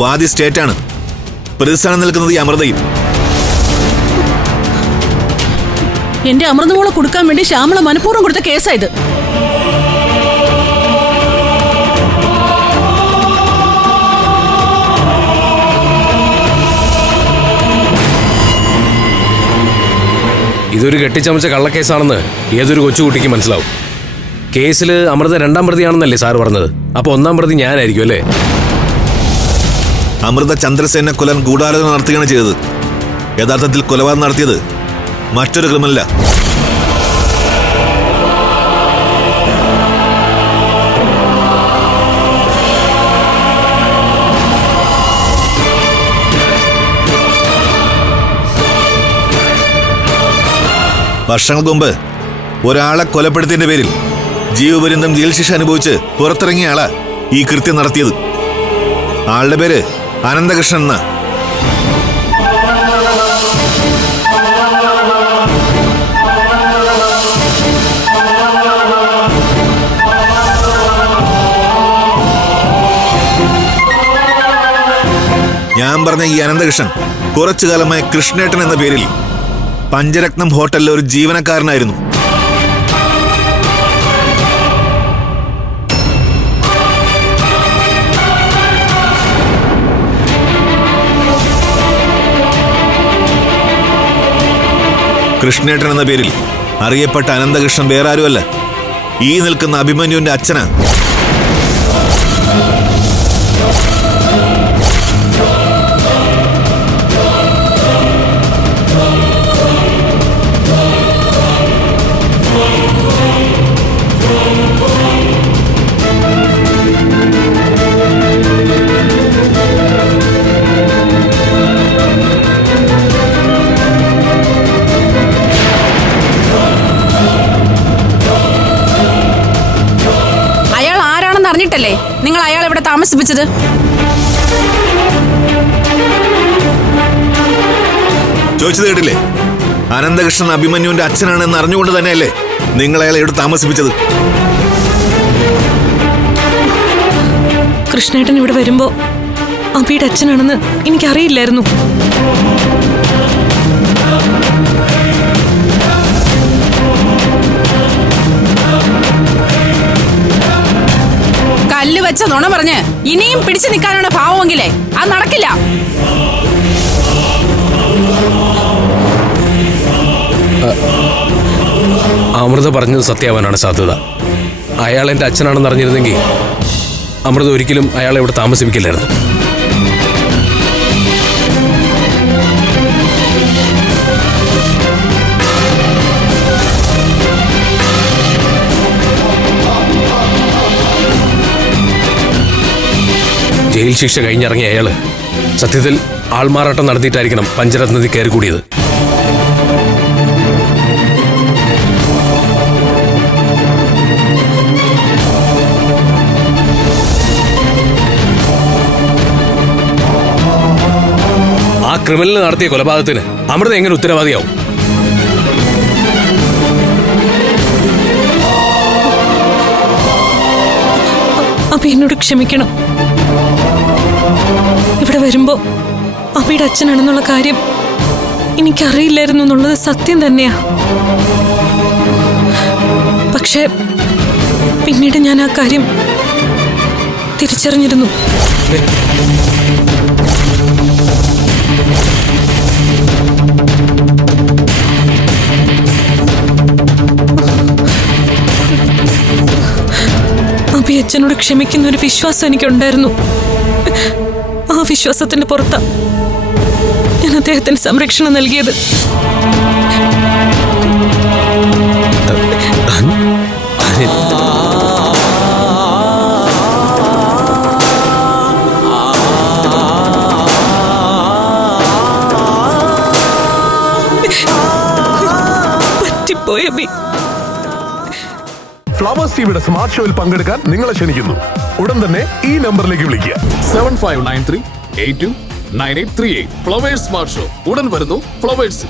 വാദി സ്റ്റേറ്റാണ്. പ്രതിസ്ഥാനം നിൽക്കുന്നത് ഈ അമൃതയും. എന്റെ അമൃതമോളെ കൊടുക്കാൻ വേണ്ടി ശ്യാമള മനഃപൂർവ്വം കൊടുത്ത കേസായത്. ഇതൊരു കെട്ടിച്ചമച്ച കള്ളക്കേസാണെന്ന് ഏതൊരു കൊച്ചുകുട്ടിക്ക് മനസ്സിലാവും. കേസിൽ അമൃത 2ാം പ്രതിയാണെന്നല്ലേ സാർ പറഞ്ഞത്? അപ്പൊ 1ാം പ്രതി ഞാനായിരിക്കും അല്ലേ? അമൃത ചന്ദ്രസേനെ കൊല്ലാൻ ഗൂഢാലോചന നടത്തുകയാണ് ചെയ്തത്. യഥാർത്ഥത്തിൽ കൊലപാതകം നടത്തിയത് മറ്റൊരു ക്രിമിനലാ. വർഷങ്ങൾക്ക് മുമ്പ് ഒരാളെ കൊലപ്പെടുത്തിയതിന്റെ പേരിൽ ജീവപര്യന്തം ജയിൽ ശിക്ഷ അനുഭവിച്ച് പുറത്തിറങ്ങിയ ആളാ ഈ കൃത്യം നടത്തിയത്. ആളുടെ പേര് അനന്തകൃഷ്ണൻ എന്നാ. ഞാൻ പറഞ്ഞ ഈ അനന്തകൃഷ്ണൻ കുറച്ചു കാലമായി കൃഷ്ണേട്ടൻ എന്ന പേരിൽ പഞ്ചരത്നം ഹോട്ടലിലെ ഒരു ജീവനക്കാരനായിരുന്നു. കൃഷ്ണേട്ടൻ എന്ന പേരിൽ അറിയപ്പെട്ട അനന്തകൃഷ്ണൻ വേറെ ആരുമല്ല, ഈ നിൽക്കുന്ന അഭിമന്യുവിന്റെ അച്ഛനാ. അറിഞ്ഞിട്ടല്ലേ നിങ്ങൾ അയാൾ ഇവിടെ താമസിപ്പിച്ചത്? ചോദിച്ചത് കേട്ടില്ലേ? അനന്തകൃഷ്ണൻ അഭിമന്യുവിന്റെ അച്ഛനാണെന്ന് അറിഞ്ഞുകൊണ്ട് തന്നെയല്ലേ നിങ്ങൾ അയാളെ ഇവിടെ താമസിപ്പിച്ചത്? കൃഷ്ണേട്ടൻ ഇവിടെ വരുമ്പോ അഭിയുടെ അച്ഛനാണെന്ന് എനിക്കറിയില്ലായിരുന്നു. കല്ല് വെച്ച നുണ പറഞ്ഞ് ഇനിയും പിടിച്ചു നിൽക്കാനാണ് ഭാവമെങ്കിലേ അത് നടക്കില്ല. അമൃത പറഞ്ഞത് സത്യമാവാനാണ് സാധ്യത. അയാൾ എൻ്റെ അച്ഛനാണെന്ന് അറിഞ്ഞിരുന്നെങ്കിൽ അമൃത ഒരിക്കലും അയാളെ ഇവിടെ താമസിപ്പിക്കില്ലായിരുന്നു. ജയിൽ ശിക്ഷ കഴിഞ്ഞിറങ്ങിയ അയാള് സത്യത്തിൽ ആൾമാറാട്ടം നടത്തിയിട്ടായിരിക്കണം പഞ്ചരത്നത്തിൽ കയറി കൂടിയത്. ആ ക്രിമിനൽ നടത്തിയ കൊലപാതകത്തിന് അമൃത എങ്ങനെ ഉത്തരവാദിയാവും? അഭി എന്നോട് ക്ഷമിക്കണം. ഇവിടെ വരുമ്പോ അഭിയുടെ അച്ഛനാണെന്നുള്ള കാര്യം എനിക്കറിയില്ലായിരുന്നു എന്നുള്ളത് സത്യം തന്നെയാ. പക്ഷെ പിന്നീട് ഞാൻ ആ കാര്യം തിരിച്ചറിഞ്ഞിരുന്നു. അഭി അച്ഛനോട് ക്ഷമിക്കുന്ന ഒരു വിശ്വാസം എനിക്കുണ്ടായിരുന്നു. ആ വിശ്വാസത്തിന്റെ പുറത്താ ഞാൻ അദ്ദേഹത്തിന് സംരക്ഷണം നൽകിയത്. പറ്റിപ്പോയ അഭി. ഫ്ലവേഴ്സ് ടിവിയുടെ സ്മാർട്ട് ഷോയിൽ പങ്കെടുക്കാൻ നിങ്ങളെ ക്ഷണിക്കുന്നു. ഉടൻ തന്നെ ഈ നമ്പറിലേക്ക് വിളിക്കുക. 7593829838. ഫ്ലവേഴ്സ് സ്മാർട്ട് ഷോ ഉടൻ വരുന്നു ഫ്ലവേഴ്സ്.